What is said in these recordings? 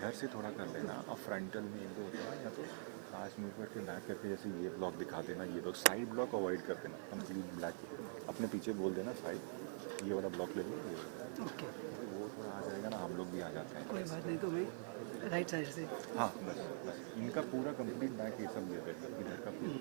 इधर से थोड़ा कर लेना और फ्रंटल में एक दो होता है या तो लास्ट मूव करके बैक करके जैसे ये ब्लॉक दिखा देना, ये ब्लॉक साइड ब्लॉक अवॉइड कर देना, कंप्लीट ब्लैक अपने पीछे बोल देना साइड ये वाला ब्लॉक ले लो, ये वाला ओके, वो थोड़ा आ जाएगा ना, हम लोग भी आ जाते हैं। कोई बात नहीं, तो मैं राइट साइड से। हाँ बस बस इनका पूरा कंप्लीट बैक ये सब ले लेना, इधर का पूरा।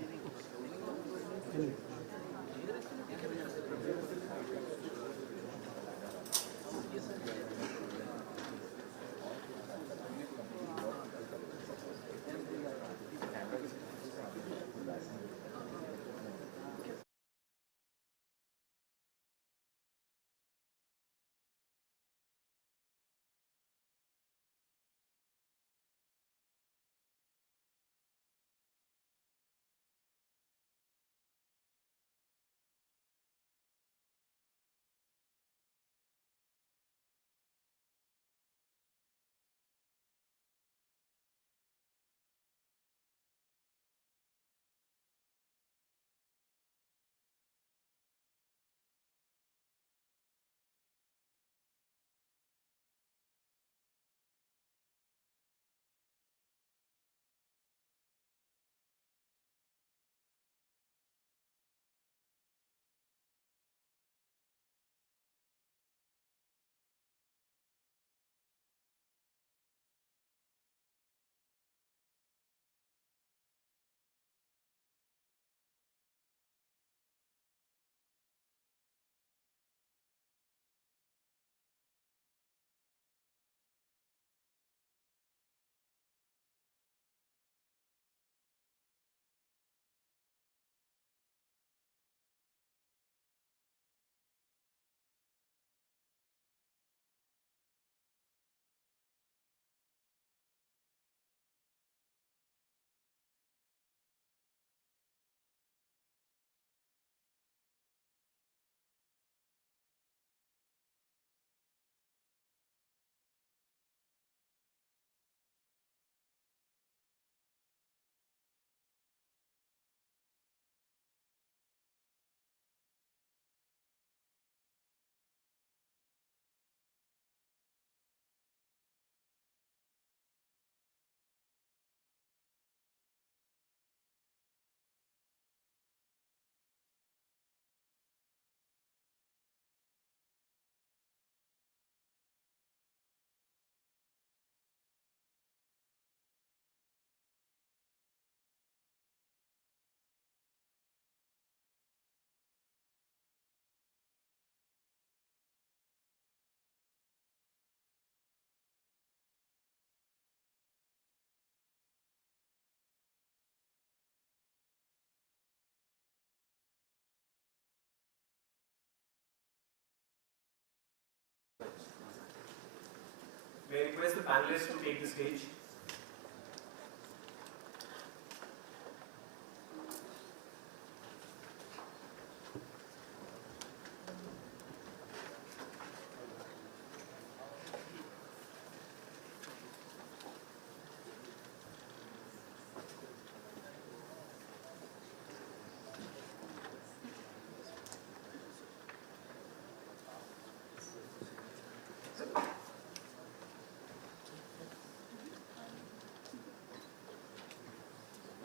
May I request the panelists to take the stage?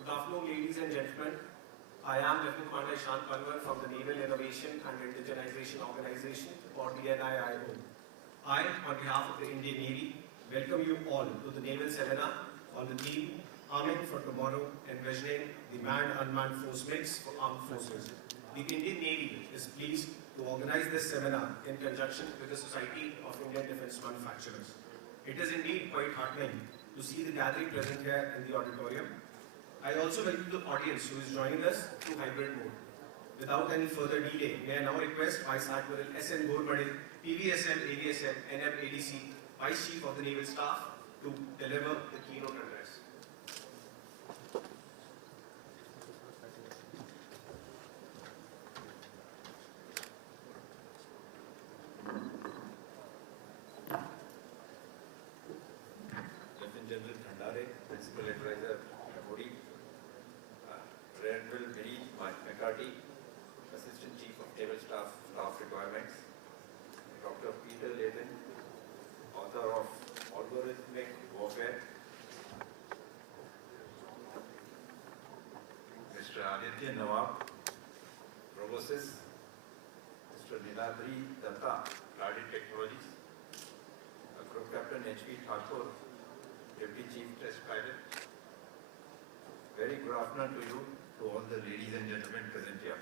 Good afternoon, ladies and gentlemen. I am Lieutenant Commander Ishant Panwar from the Naval Innovation and Indigenization Organization, or DNIIO. I, on behalf of the Indian Navy, welcome you all to the Naval Seminar on the theme Arming for Tomorrow, Envisioning the Manned-Unmanned Force Mix for Armed Forces. The Indian Navy is pleased to organize this seminar in conjunction with the Society of Indian Defence Manufacturers. It is indeed quite heartening to see the gathering present here in the auditorium. I also welcome the audience who is joining us through hybrid mode. Without any further delay, may I now request Vice Admiral S.N. Gorbade, PVSM, AVSM, NM, Vice Chief of the Naval Staff, to deliver the keynote address. Lieutenant General Thandare, Principal Advisor, Modi, Rear Admiral Mary McCarty, Assistant Chief of Naval Staff, Staff Requirements, Dr. Peter Layton, author of Algorithmic Warfare, Forces, Mr. Niladri Datta, Guardian Technologies, Group Captain H.P. Thakur, Deputy Chief Test Pilot. Very good afternoon to you, to all the ladies and gentlemen present here.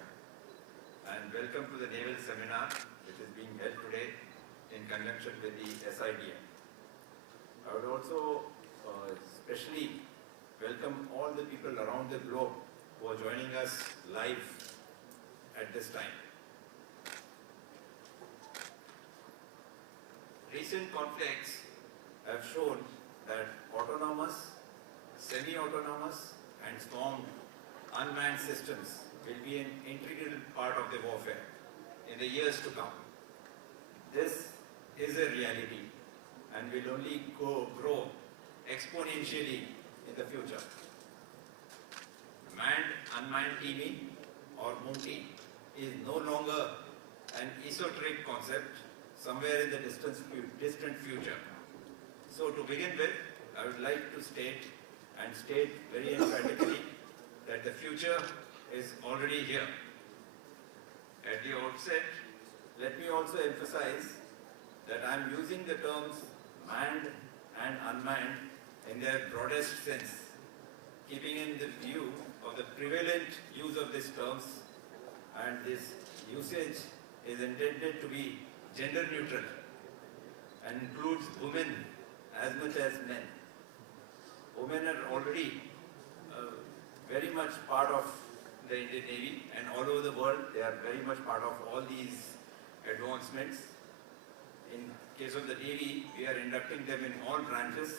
And welcome to the Naval Seminar, which is being held today in conjunction with the SIDM. I would also especially welcome all the people around the globe who are joining us live at this time. Recent conflicts have shown that autonomous, semi-autonomous and swarm unmanned systems will be an integral part of the warfare in the years to come. This is a reality and will only grow exponentially in the future. Manned-unmanned teaming or MUMTI is no longer an esoteric concept somewhere in the distant future. So to begin with, I would like to state very emphatically that the future is already here. At the outset, let me also emphasize that I am using the terms manned and unmanned in their broadest sense, keeping in the view of the prevalent use of these terms, and this usage is intended to be gender neutral and includes women as much as men. Women are already very much part of the Indian Navy, and all over the world they are very much part of all these advancements. In case of the Navy, we are inducting them in all branches,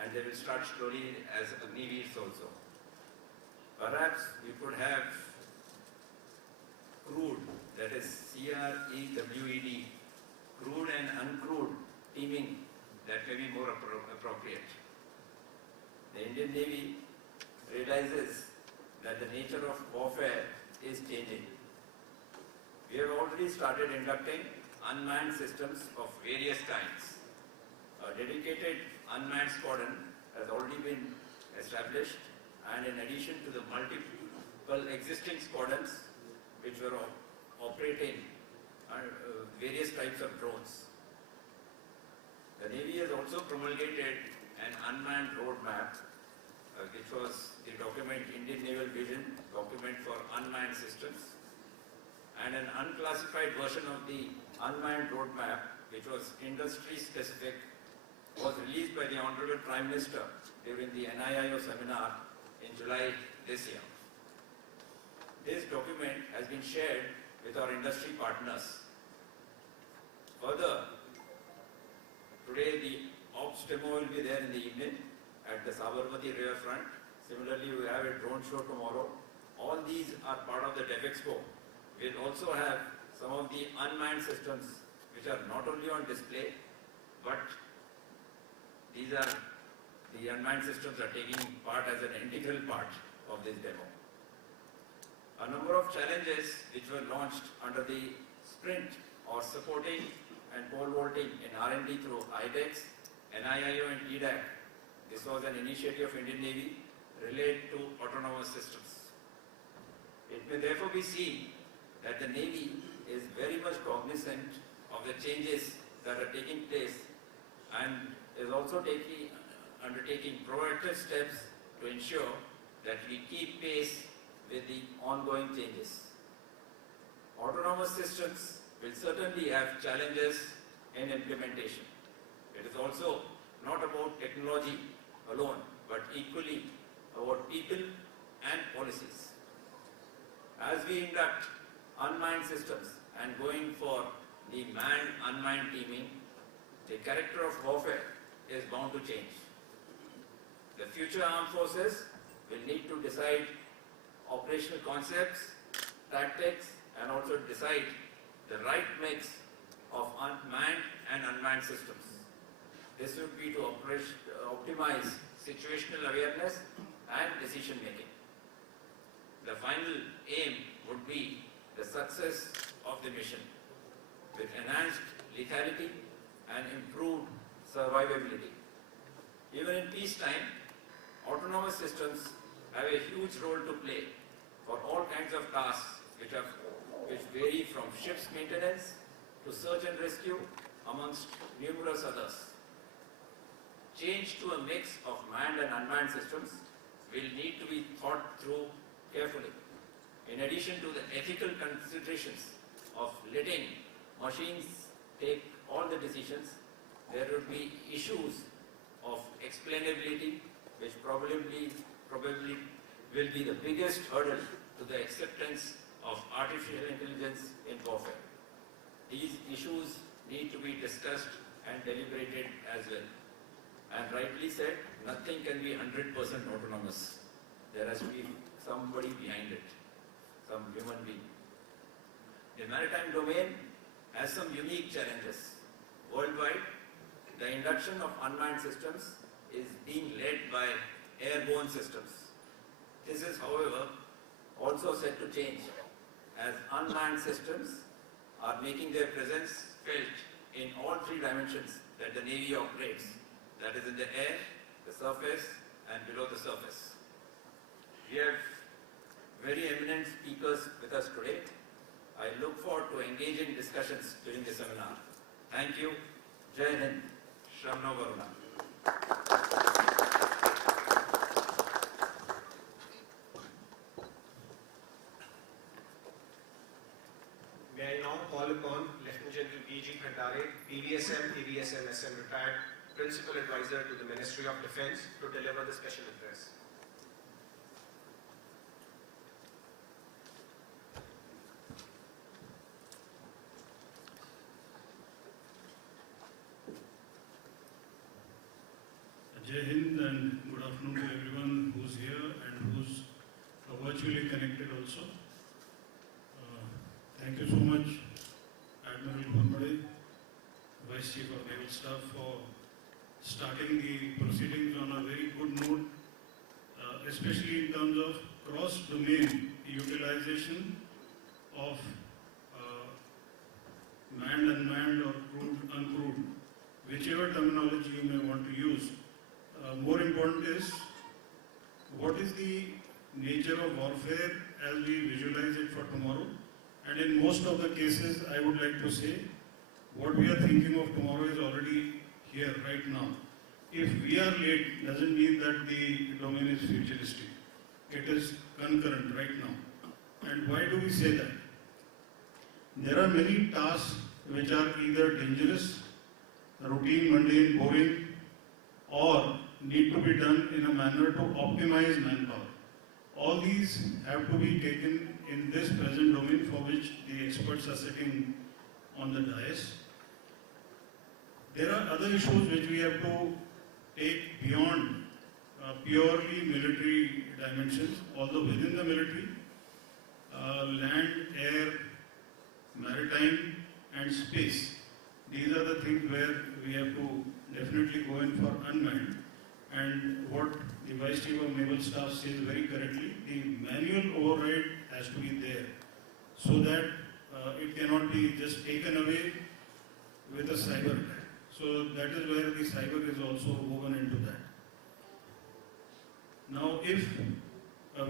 and they will start slowly as Navies also. Perhaps we could have crewed, that is CREWED, crewed and uncrewed teaming, that may be more appropriate. The Indian Navy realizes that the nature of warfare is changing. We have already started inducting unmanned systems of various kinds. A dedicated unmanned squadron has already been established, and in addition to the multiple existing squadrons which were operating various types of drones. The Navy has also promulgated an unmanned roadmap, which was the document Indian Naval Vision document for unmanned systems, and an unclassified version of the unmanned roadmap, which was industry specific, was released by the Honorable Prime Minister during the NIIO seminar in July this year. This document has been shared with our industry partners. Further, today the Ops demo will be there in the evening at the Sabarmati riverfront. Similarly, we have a drone show tomorrow. All these are part of the DevExpo. We'll also have some of the unmanned systems which are not only on display, but the unmanned systems are taking part as an integral part of this demo. A number of challenges which were launched under the sprint or supporting and pole vaulting in R&D through IDEX, NIIO and TDAC. This was an initiative of Indian Navy related to autonomous systems. It may therefore be seen that the Navy is very much cognizant of the changes that are taking place and is also undertaking proactive steps to ensure that we keep pace with the ongoing changes. Autonomous systems will certainly have challenges in implementation. It is also not about technology alone, but equally about people and policies. As we induct unmanned systems and going for the manned-unmanned teaming, the character of warfare is bound to change. The future armed forces will need to decide operational concepts, tactics, and also decide the right mix of manned and unmanned systems. This would be to optimize situational awareness and decision making. The final aim would be the success of the mission with enhanced lethality and improved survivability. Even in peacetime, autonomous systems have a huge role to play for all kinds of tasks which vary from ships maintenance to search and rescue, amongst numerous others. Change to a mix of manned and unmanned systems will need to be thought through carefully. In addition to the ethical considerations of letting machines take all the decisions, there would be issues of explainability, which probably will be the biggest hurdle to the acceptance of artificial intelligence in warfare. These issues need to be discussed and deliberated as well. And rightly said, nothing can be 100% autonomous. There has to be somebody behind it, some human being. The maritime domain has some unique challenges. Worldwide, the induction of unmanned systems is being led by airborne systems. This is, however, also set to change as unmanned systems are making their presence felt in all three dimensions that the Navy operates, that is in the air, the surface and below the surface. We have very eminent speakers with us today. I look forward to engaging discussions during the seminar. Thank you. Jai Hind. Shramno Varuna. May I now call upon Lieutenant General E.G. Khandare, PVSM, AVSM, SM retired, Principal Advisor to the Ministry of Defence, to deliver the special address. Jai Hind and good afternoon to everyone who's here and who's virtually connected also. Thank you so much, Admiral Bhamade, Vice Chief of Naval Staff, for starting the proceedings on a very good note, especially in terms of cross-domain utilization of manned, unmanned or crewed, uncrewed, whichever terminology you may want to use. More important is, what is the nature of warfare as we visualize it for tomorrow? And in most of the cases, I would like to say, what we are thinking of tomorrow is already here, right now. If we are late, doesn't mean that the domain is futuristic. It is concurrent right now. And why do we say that? There are many tasks which are either dangerous, routine, mundane, boring, or need to be done in a manner to optimize manpower. All these have to be taken in this present domain for which the experts are sitting on the dais. There are other issues which we have to take beyond purely military dimensions, although within the military, land, air, maritime and space. These are the things where we have to definitely go in for unmanned. And what the Vice Chief of Naval Staff says very correctly, the manual override has to be there so that it cannot be just taken away with a cyber attack. So that is where the cyber is also woven into that. Now if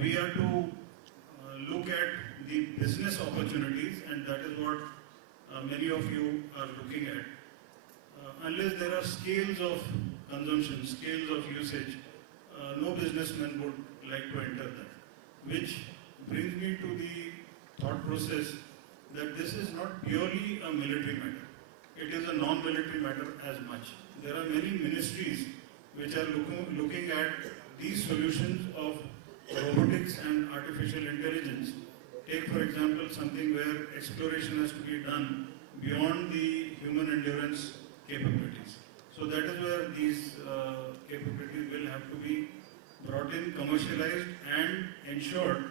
we are to look at the business opportunities, and that is what many of you are looking at, unless there are scales of consumption, scales of usage, no businessman would like to enter that. Which brings me to the thought process that this is not purely a military matter. It is a non-military matter as much. There are many ministries which are looking at these solutions of robotics and artificial intelligence. Take for example something where exploration has to be done beyond the human endurance capabilities. So that is where these capabilities will have to be brought in, commercialized and ensured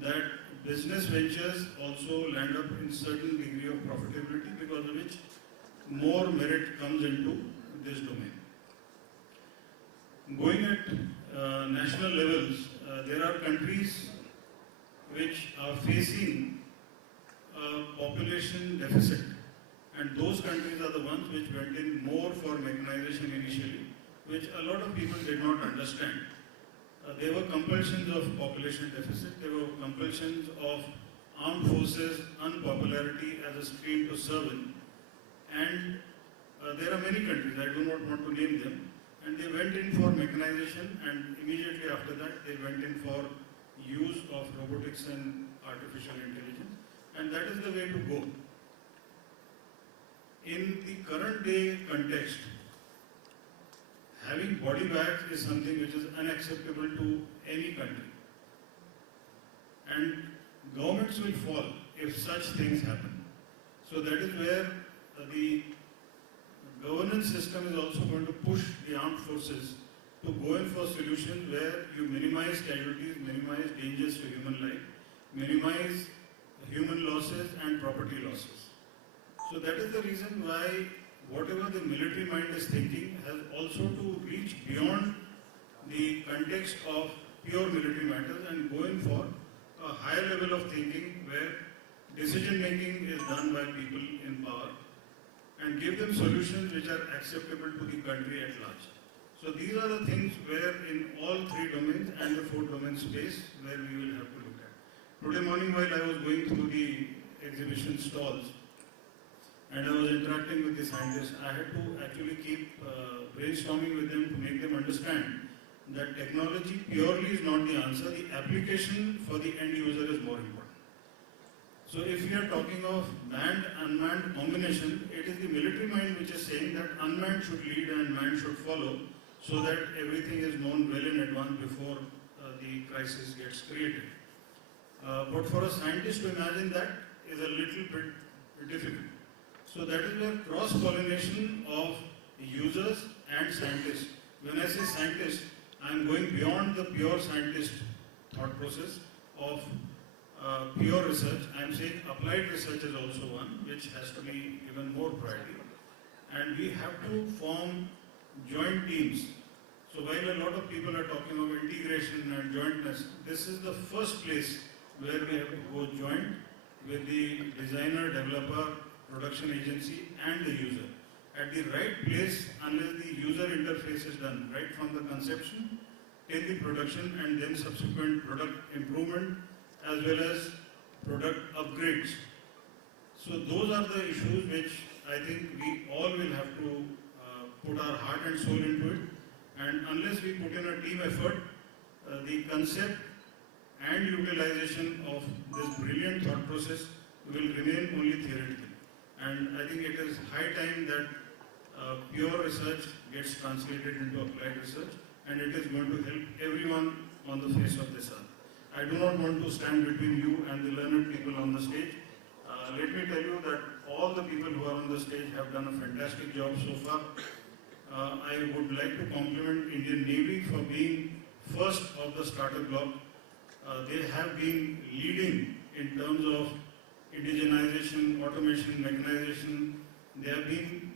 that business ventures also land up in certain degree of profitability, because of which more merit comes into this domain. Going at national levels, there are countries which are facing a population deficit, and those countries are the ones which went in more for mechanization initially, which a lot of people did not understand. There were compulsions of population deficit, there were compulsions of armed forces unpopularity as a stream to serve in. And there are many countries, I do not want to name them, and they went in for mechanization, and immediately after that they went in for use of robotics and artificial intelligence, and that is the way to go. In the current day context, having body bags is something which is unacceptable to any country. And governments will fall if such things happen. So that is where the governance system is also going to push the armed forces to go in for solutions where you minimize casualties, minimize dangers to human life, minimize human losses and property losses. So that is the reason why whatever the military mind is thinking has also to reach beyond the context of pure military matters and go in for a higher level of thinking where decision making is done by people in power and give them solutions which are acceptable to the country at large. So these are the things where in all three domains and the fourth domain space where we will have to look at. Today morning while I was going through the exhibition stalls and I was interacting with the scientists, I had to actually keep brainstorming with them to make them understand that technology purely is not the answer, the application for the end user is more important. So if we are talking of manned-unmanned combination, it is the military mind which is saying that unmanned should lead and manned should follow so that everything is known well in advance before the crisis gets created. But for a scientist to imagine that is a little bit difficult. So that is where cross-pollination of users and scientists. When I say scientist, I am going beyond the pure scientist thought process of pure research. I am saying applied research is also one which has to be given more priority. And we have to form joint teams. So while a lot of people are talking of integration and jointness, this is the first place where we have to go joint with the designer, developer, production agency and the user. At the right place, unless the user interface is done, right from the conception till the production and then subsequent product improvement as well as product upgrades. So those are the issues which I think we all will have to put our heart and soul into it. And unless we put in a team effort, the concept and utilization of this brilliant thought process will remain only theoretical. And I think it is high time that pure research gets translated into applied research, and it is going to help everyone on the face of this earth. I do not want to stand between you and the learned people on the stage. Let me tell you that all the people who are on the stage have done a fantastic job so far. I would like to compliment Indian Navy for being first of the starter block. They have been leading in terms of indigenization, automation, mechanization. They have been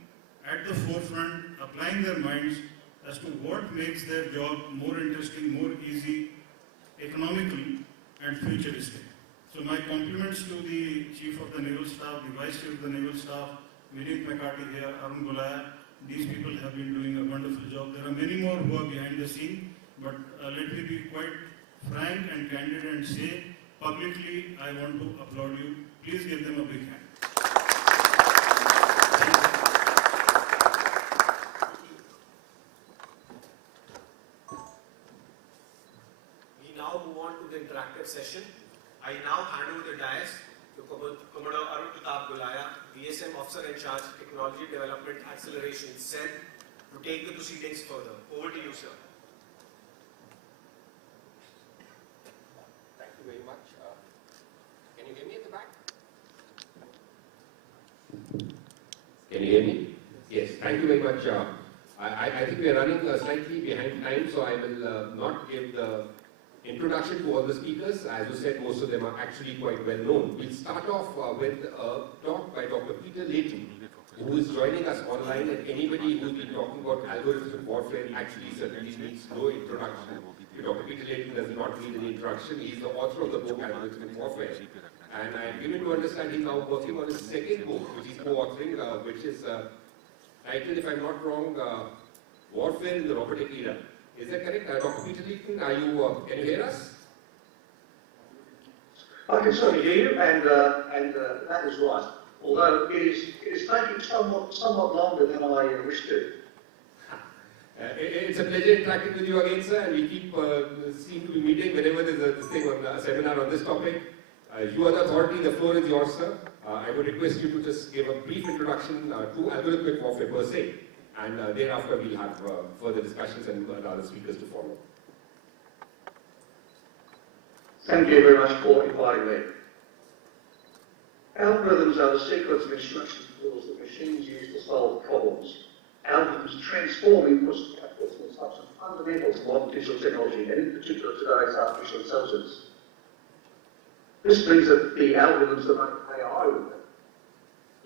at the forefront, applying their minds as to what makes their job more interesting, more easy, economical and futuristic. So my compliments to the Chief of the Naval Staff, the Vice Chief of the Naval Staff, Vineet McCarthy here, Arun Golaya. These people have been doing a wonderful job. There are many more who are behind the scene, but let me be quite frank and candid and say publicly, I want to applaud you. Please give them a big hand. We now move on to the interactive session. I now hand over the dais to Commodore Arun Golaya, VSM Officer in Charge, Technology Development Acceleration, SED, to take the proceedings further. Over to you, sir. Thank you very much. Can you hear me at the back? Can you hear me? Yes, thank you very much. I think we are running slightly behind time, so I will not give the introduction to all the speakers. As you said, most of them are actually quite well known. We'll start off with a talk by Dr. Peter Layton, who is joining us online, and anybody who's been talking about algorithmic warfare actually certainly needs no introduction. Dr. Peter Layton does not need an introduction. He is the author of the book Algorithmic Warfare. And I am given to understand he's now working on his second book, which he's co-authoring, which is titled, if I'm not wrong, Warfare in the Robotic Era. Is that correct? Dr. Peter Layton, are you, can you hear us? I can certainly hear you, and that is right. Although it is taking somewhat longer than I wished to. It's a pleasure interacting with you again, sir, and we keep seem to be meeting whenever there's a seminar on this topic. You are the authority, the floor is yours, sir. I would request you to just give a brief introduction to algorithmic warfare per se, and thereafter we'll have further discussions and other speakers to follow. Thank you very much for inviting me. Algorithms are the sequence of instruction tools that machines use to solve problems. Algorithms transform inputs and outputs into such a fundamental to modern digital technology, and in particular today's artificial intelligence. This means that the algorithms that make AI with them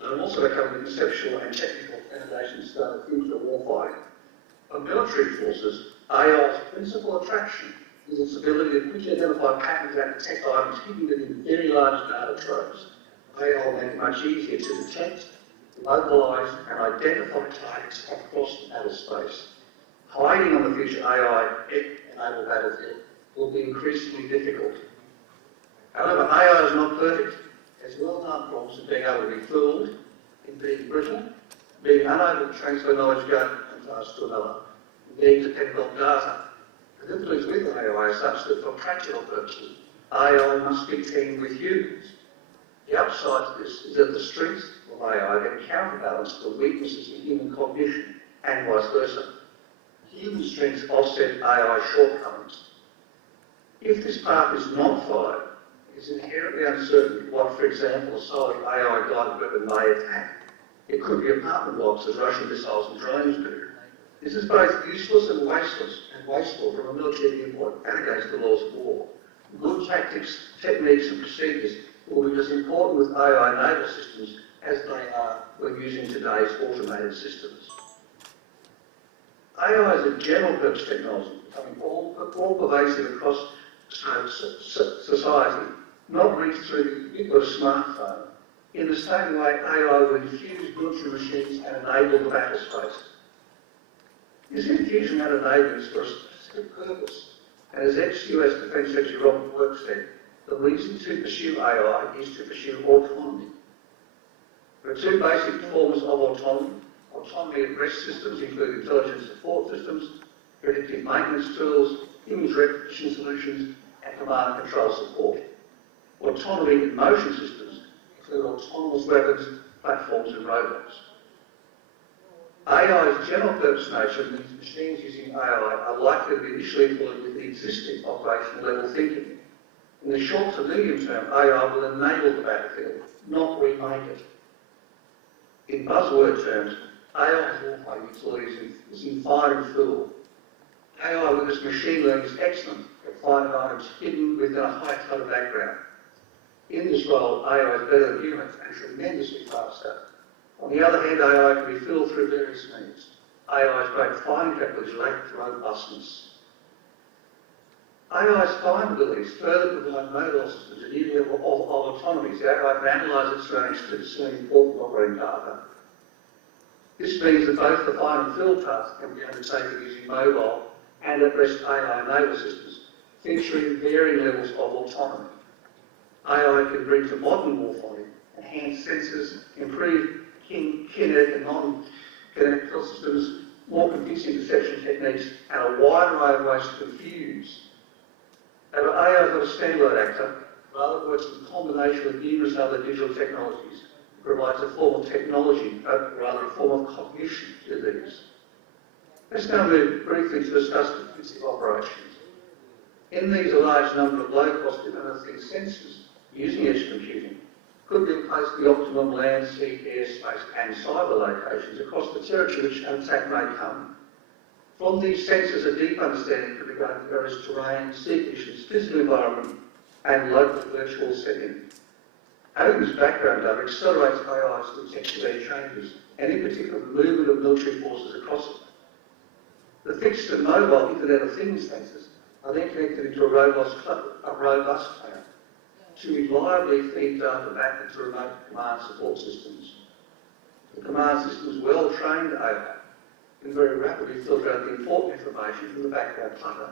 are also becoming the conceptual and technical foundations for future warfighting. For military forces, AI's principal attraction is its ability to quickly identify patterns and detect items hidden within very large data troves. AI will make it much easier to detect, localise and identify targets across battlespace. Hiding on the future AI-enabled battlefield will be increasingly difficult. However, AI is not perfect. It has well-known problems of being able to be fooled, in being brittle, being unable to transfer knowledge going from one task to another, and being dependent on data. The difficulties with AI are such that for practical purposes, AI must be teamed with humans. The upside to this is that the strengths of AI can counterbalance the weaknesses in human cognition and vice versa. Human strengths offset AI shortcomings. If this path is not followed, it is inherently uncertain what, for example, a solid AI-guided weapon may attack. It could be apartment blocks as Russian missiles and drones do. This is both useless and wasteful from a military viewpoint and against the laws of war. Good tactics, techniques and procedures will be as important with AI-enabled systems as they are when using today's automated systems. AI is a general-purpose technology, becoming all pervasive across society, not reached through the ubiquitous smartphone. In the same way, AI will infuse military machines and enable the battle space. This infusion and enabling is for a specific purpose, and as ex-US Defence Secretary Robert Work said, the reason to pursue AI is to pursue autonomy. There are two basic forms of autonomy: autonomy at rest systems, including intelligence support systems, predictive maintenance tools, image recognition solutions, and command and control support. Autonomy in motion systems include autonomous weapons, platforms, and robots. AI's general purpose nature means machines using AI are likely to be initially employed with the existing operational level thinking. In the short to medium term, AI will enable the battlefield, not remake it. In buzzword terms, AI's warfare utility is in find and fool. AI with its machine learning is excellent at finding items hidden within a high-clutter background. In this role, AI is better than humans and tremendously faster. On the other hand, AI can be filled through various means. AI's great finding capabilities lack robustness. AI's find abilities further provide mobile systems a new level of autonomy. The AI can analyse its surroundings to discern important operating data. This means that both the find and fill tasks can be undertaken using mobile and at-rest AI-enabled systems, featuring varying levels of autonomy. AI can bring to modern warfighting enhanced sensors, improved kinetic and non-kinetic systems, more convincing perception techniques, and a wide array of ways to confuse. However, AI is not a standalone actor, rather it works in combination with numerous other digital technologies. It provides a form of technology, rather a form of cognition to these. Let's now move briefly to discuss defensive operations. In these, a large number of low-cost Internet of Things sensors using edge computing could be placed in the optimum land, sea, airspace and cyber locations across the territory which an attack may come. From these sensors, a deep understanding could be gained of various terrain, sea conditions, physical environment and local virtual setting. Having this background data accelerates AI's detection of changes and in particular the movement of military forces across it. The fixed and mobile Internet of Things sensors are then connected into a robust cloud to reliably feed data back into remote command support systems. The command system's well-trained AI can very rapidly filter out the important information from the background clutter.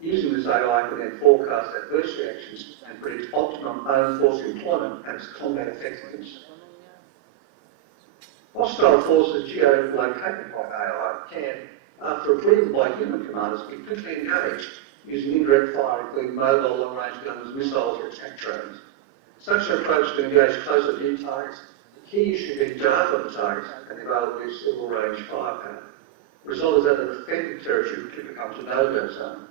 Using this AI can then forecast adverse reactions and predict optimum own force employment and its combat effectiveness. Hostile forces geolocated by AI can, after approval by human commanders, be quickly engaged using indirect fire, including mobile long-range guns, missiles, or attack drones. Such an approach to engage closer view targets, the key issue being data of the targets and the availability of civil range firepower. The result is that the defended territory quickly becomes a no-go zone.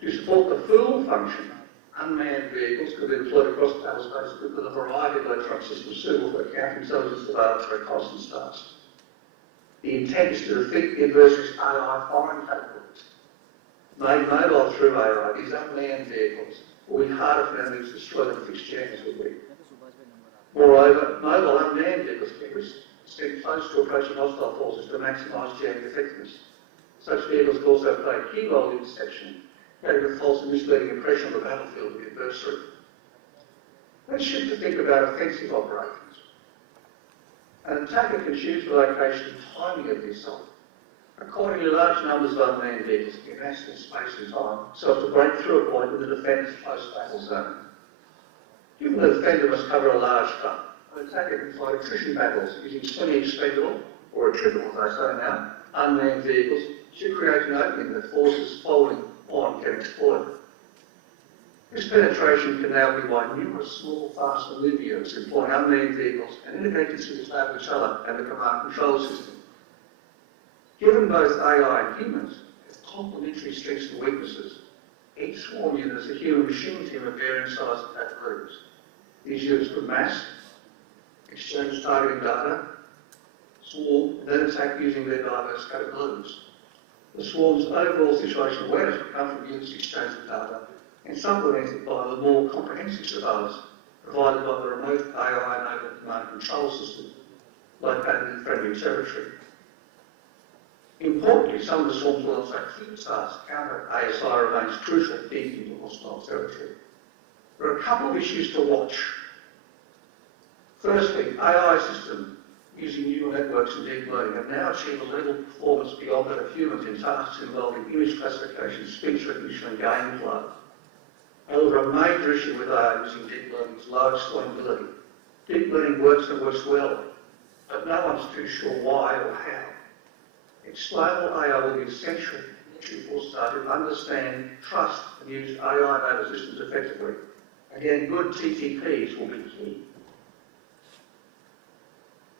To support the full function, unmanned vehicles could be deployed across battlespace with a variety of electronic systems suitable for counterintelligence surveillance, reconnaissance tasks. The intent is to defeat the adversary's AI firing capabilities. Made mobile through AI, these unmanned vehicles will be harder for enemies to destroy than fixed jammers would be. Moreover, mobile unmanned vehicles can be sent close to approaching hostile forces to maximise jamming effectiveness. Such vehicles can also play a key role in deception, creating a false and misleading impression of the battlefield of the adversary. Let's shift to think about offensive operations. An attacker can choose the location and timing of the assault. Accordingly, large numbers of unmanned vehicles can be massed in space and time so as to break through a point with the defender's close battle zone. Given the defender must cover a large front, an attacker can fight attrition battles using semi-expendable, or attributable as they say now, unmanned vehicles should create an opening that forces following on can exploit. This penetration can now be by numerous small, fast moving units employing unmanned vehicles and integrated systems with each other and the command control system. Given both AI and humans have complementary strengths and weaknesses, each swarm unit is a human machine team of varying size and capabilities. These units could mass, exchange targeting data, swarm, and then attack using their diverse capabilities. The swarm's overall situational awareness will come from units exchanging data and supplemented by the more comprehensive surveillance provided by the remote AI-enabled command control system located in friendly territory. Importantly, some of the swarms will also keep tasks. Counter ASI remains crucial deep into hostile territory. There are a couple of issues to watch. Firstly, AI systems using neural networks and deep learning have now achieved a level of performance beyond that of humans in tasks involving image classification, speech recognition and gameplay. However, a major issue with AI using deep learning is low explainability. Deep learning works and works well, but no one's too sure why or how. Explainable AI will be essential if we'll start to understand, trust and use AI-enabled systems effectively. Again, good TTPs will be key.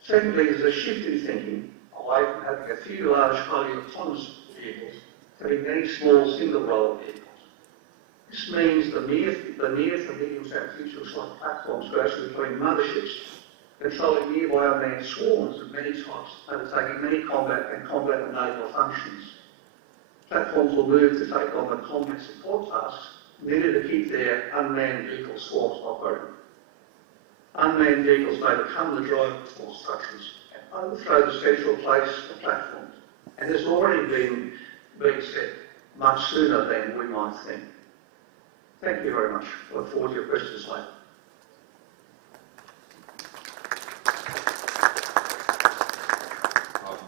Secondly, there's a shift in thinking away from having a few large, highly autonomous vehicles to having many small, single-role vehicles. This means the near to medium-term future looks like platforms gradually between motherships, controlling nearby unmanned swarms of many types, undertaking many combat and combat-enabled functions. Platforms will move to take on the combat support tasks needed to keep their unmanned vehicle swarms operating. Unmanned vehicles may become the driving force structures and overthrow the central place of platforms. And there's already been said much sooner than we might think. Thank you very much. I look forward to your questions later.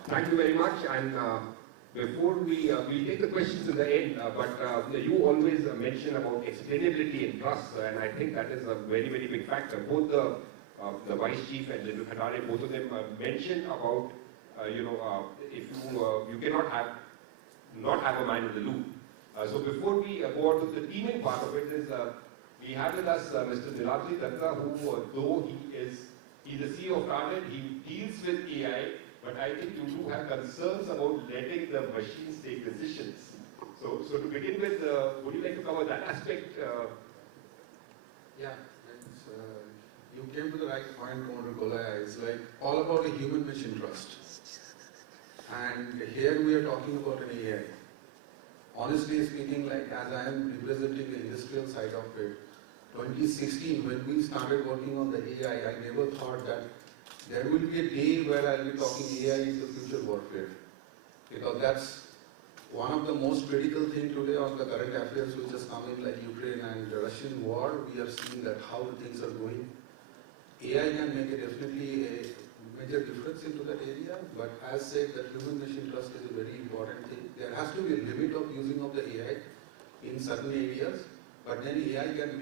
Thank you very much. And before we take the questions in the end, but you always mention about explainability and trust, and I think that is a very, very big factor. Both the Vice Chief and General Khandare, both of them mentioned about, if you cannot have a man in the loop. So before we go on to the teaming part of it, we have with us Mr. Niladri Datta, who, though he's the CEO of Target, he deals with AI, but I think you do have concerns about letting the machines take decisions. So to begin with, would you like to cover that aspect? Yeah, you came to the right point, Commander Golaya. It's like all about a human-machine trust. And here we are talking about an AI. Honestly speaking, like as I am representing the industrial side of it, 2016 when we started working on the AI, I never thought that there will be a day where I'll be talking AI in the future warfare. Because that's one of the most critical things today on the current affairs which has come in, like Ukraine and the Russian war. We are seeing that how the things are going. AI can make definitely a major difference into that area, but as said, that human machine trust is a very important thing. There has to be a limit of using of the AI, in certain areas, but then AI can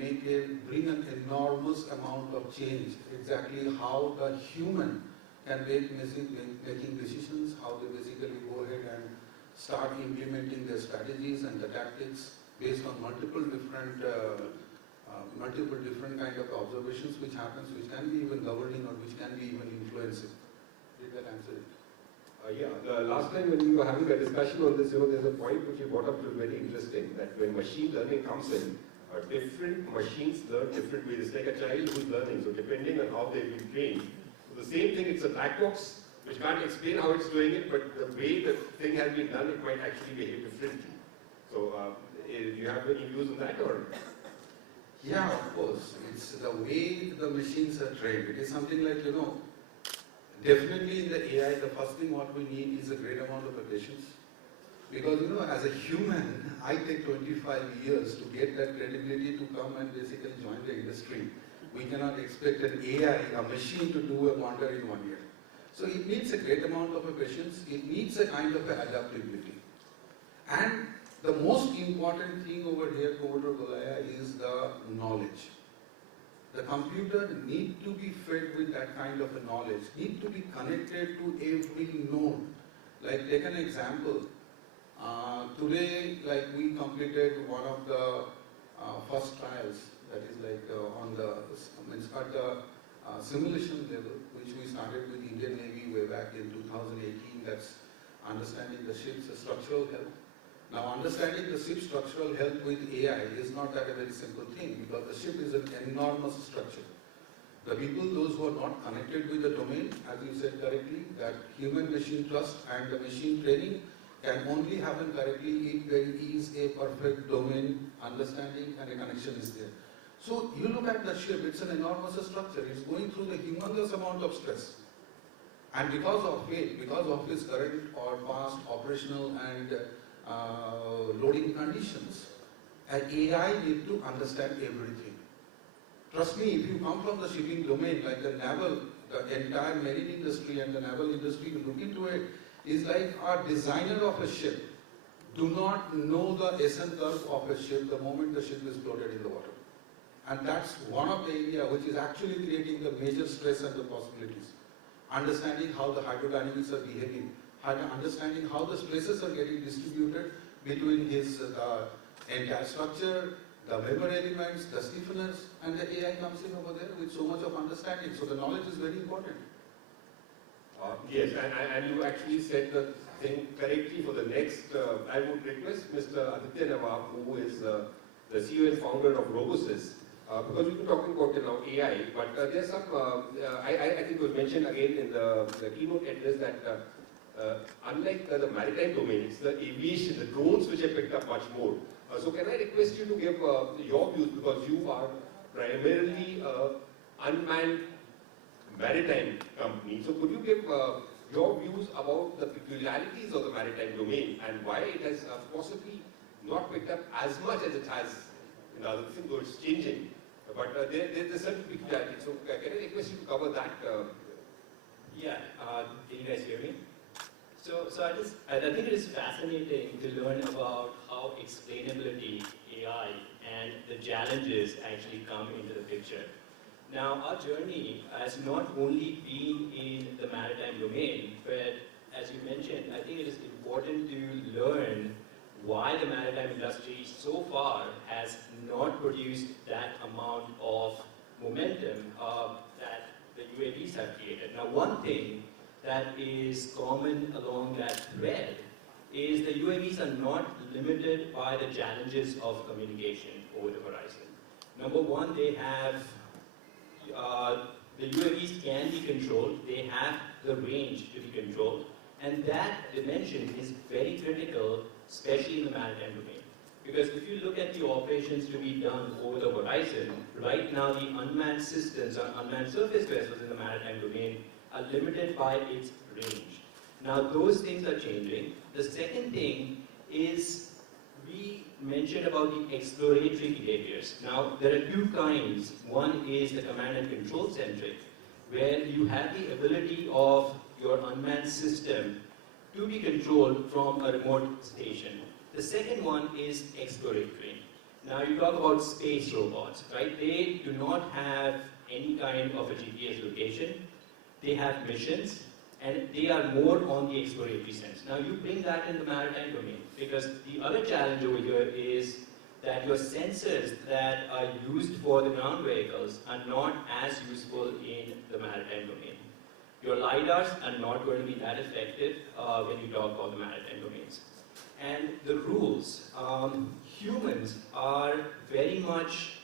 bring an enormous amount of change, exactly how the human can making decisions, how they basically go ahead and start implementing their strategies and the tactics based on multiple different kind of observations which happens, which can be even governing or which can be even influencing. Did that answer it? Yeah, the last time when we were having a discussion on this, there's a point which you brought up which was very interesting, that when machine learning comes in, different machines learn different ways. It's like a child who's learning, so depending on how they've been trained. So the same thing, it's a black box, which can't explain how it's doing it, but the way the thing has been done, it might actually behave differently. So, do you have any views on that, or? Yeah, of course. It's the way the machines are trained. It is something like, definitely in the AI, the first thing what we need is a great amount of patience. Because, as a human, I take 25 years to get that credibility to come and basically join the industry. We cannot expect an AI, a machine, to do a wonder in 1 year. So it needs a great amount of patience. It needs a kind of adaptability. And the most important thing over here, Commodore Golaya, is the knowledge. The computer needs to be fed with that kind of a knowledge, needs to be connected to every node. Like, take an example. Today, like, we completed one of the first trials, that is like at the simulation level, which we started with Indian Navy way back in 2018. That's understanding the ship's structural health. Now, understanding the ship's structural health with AI is not that a very simple thing, because the ship is an enormous structure. The people, those who are not connected with the domain, as you said correctly, that human-machine trust and the machine training can only happen correctly if there is a perfect domain understanding and a connection is there. So you look at the ship, it's an enormous structure. It's going through the humongous amount of stress. And because of it, because of its current or past operational and loading conditions, an AI needs to understand everything. Trust me, if you come from the shipping domain, like the naval, the entire marine industry and the naval industry, you look into it, is like a designer of a ship do not know the S curve of a ship the moment the ship is floated in the water. And that's one of the areas which is actually creating the major stress and the possibilities. Understanding how the hydrodynamics are behaving, understanding how the stresses are getting distributed between his entire structure, the member elements, the stiffeners, and the AI comes in over there with so much of understanding. So the knowledge is very important. Yes, and you actually said the thing correctly for the next. I would request Mr. Aditya Nawab, who is the CEO and founder of Robusys, because we've been talking about AI, but there's some, I think it was mentioned again in the keynote address that unlike the maritime domain, it's the aviation, the drones which have picked up much more. So can I request you to give your views, because you are primarily unmanned maritime company. So could you give your views about the peculiarities of the maritime domain and why it has possibly not picked up as much as it has in other things, though it's changing. But there's certain peculiarities. So can I request you to cover that? Yeah, can you guys hear me? So I think it is fascinating to learn about how explainability, AI, and the challenges actually come into the picture. Now, our journey has not only been in the maritime domain, but as you mentioned, I think it is important to learn why the maritime industry so far has not produced that amount of momentum that the UAVs have created. Now, one thing that is common along that thread is the UAVs are not limited by the challenges of communication over the horizon. Number one, they have the UAVs can be controlled, they have the range to be controlled, and that dimension is very critical, especially in the maritime domain. Because if you look at the operations to be done over the horizon, right now the unmanned systems or unmanned surface vessels in the maritime domain are limited by its range. Now those things are changing. The second thing is we mentioned about the exploratory behaviors. Now, there are two kinds. One is the command and control centric, where you have the ability of your unmanned system to be controlled from a remote station. The second one is exploratory. Now you talk about space robots, right? They do not have any kind of a GPS location. They have missions, and they are more on the exploratory sense. Now you bring that in the maritime domain, because the other challenge over here is that your sensors that are used for the ground vehicles are not as useful in the maritime domain. Your LiDARs are not going to be that effective when you talk about the maritime domains. And the rules, humans are very much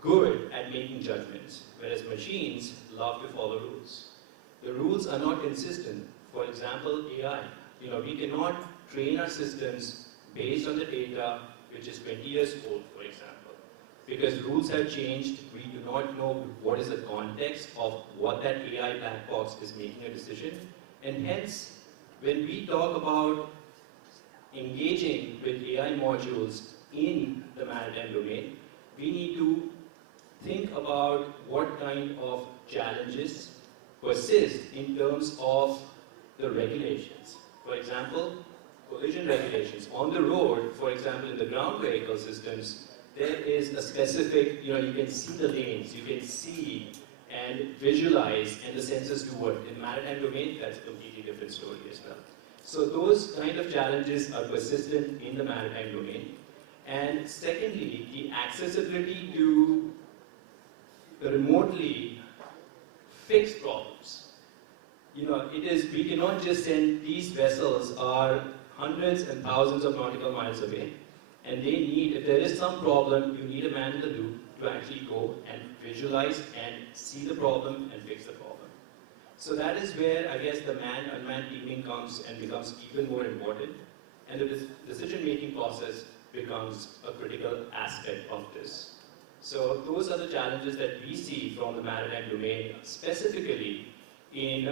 good at making judgments, whereas machines love to follow rules. The rules are not consistent. For example, AI. We cannot train our systems based on the data which is 20 years old, for example. Because rules have changed, we do not know what is the context of what that AI black box is making a decision. And hence, when we talk about engaging with AI modules in the maritime domain, we need to think about what kind of challenges persist in terms of the regulations. For example, collision regulations. On the road, for example, in the ground vehicle systems, there is a specific, you can see the lanes, you can see and visualize, and the sensors do work. In maritime domain, that's a completely different story as well. So those kind of challenges are persistent in the maritime domain. And secondly, the accessibility to remotely fix problems. We cannot just send, these vessels are hundreds and thousands of nautical miles away, and they need, if there is some problem, you need a man in the loop to actually go and visualize and see the problem and fix the problem. So that is where, I guess, the man-unmanned teaming comes and becomes even more important, and the decision-making process becomes a critical aspect of this. So those are the challenges that we see from the maritime domain, specifically in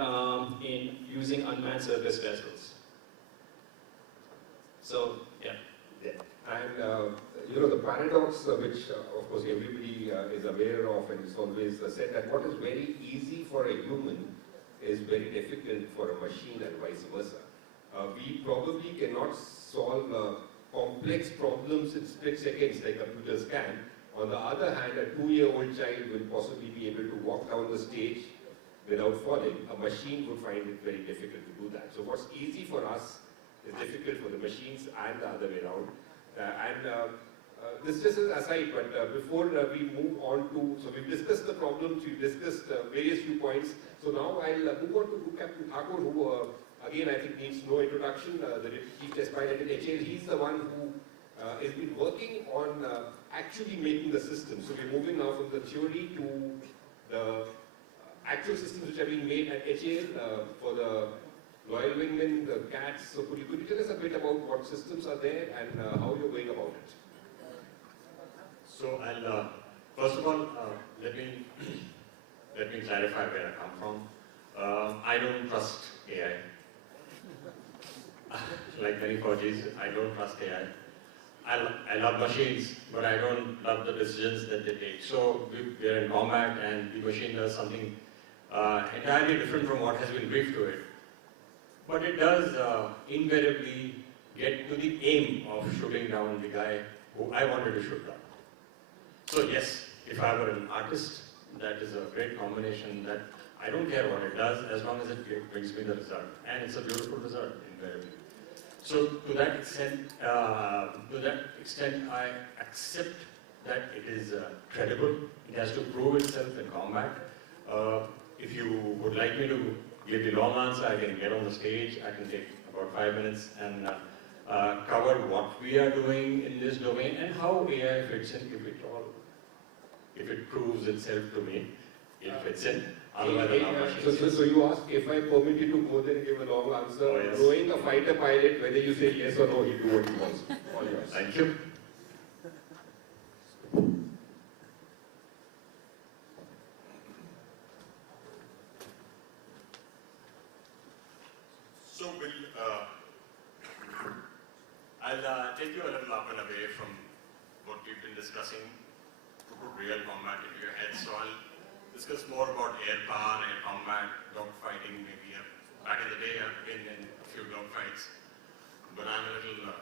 using unmanned surface vessels. So, yeah. And the paradox which of course everybody is aware of, and it's always said that what is very easy for a human is very difficult for a machine, and vice versa. We probably cannot solve complex problems in split seconds like computers can. On the other hand, a 2-year-old child will possibly be able to walk down the stage without falling. A machine would find it very difficult to do that. So what's easy for us is difficult for the machines, and the other way around. This just is aside, but before we move on to, so we've discussed the problems, we've discussed various viewpoints. So now I'll move on to Group Captain Thakur, who again I think needs no introduction, the Chief Test Pilot at HAL. He's the one who has been working on actually making the system. So we're moving now from the theory to the actual systems which are being made at HAL for the Loyal Wingmen, the CATs. So could you tell us a bit about what systems are there and how you're going about it? So I'll first of all let me clarify where I come from. I don't trust AI. Like many Faujis, I don't trust AI. I love machines, but I don't love the decisions that they take. So we're in combat, and the machine does something entirely different from what has been briefed to it. But it does invariably get to the aim of shooting down the guy who I wanted to shoot down. So yes, if I were an artist, that is a great combination. That I don't care what it does as long as it brings me the result, and it's a beautiful result invariably. So to that extent, I accept that it is credible. It has to prove itself in combat. If you would like me to give the long answer, I can get on the stage. I can take about 5 minutes and cover what we are doing in this domain and how AI fits in, if it proves itself to me, it fits in. Otherwise, so you ask if I permit you to go there and give a long answer. Oh, yes. Knowing a fighter pilot, whether you say yes or no, he'll do what he wants. All yours. Thank you. So I'll take you a little up and away from what we've been discussing to put real combat into your head. So I'll discuss more about air power, air combat, dogfighting. Maybe back in the day I've been in a few dogfights, but I'm a little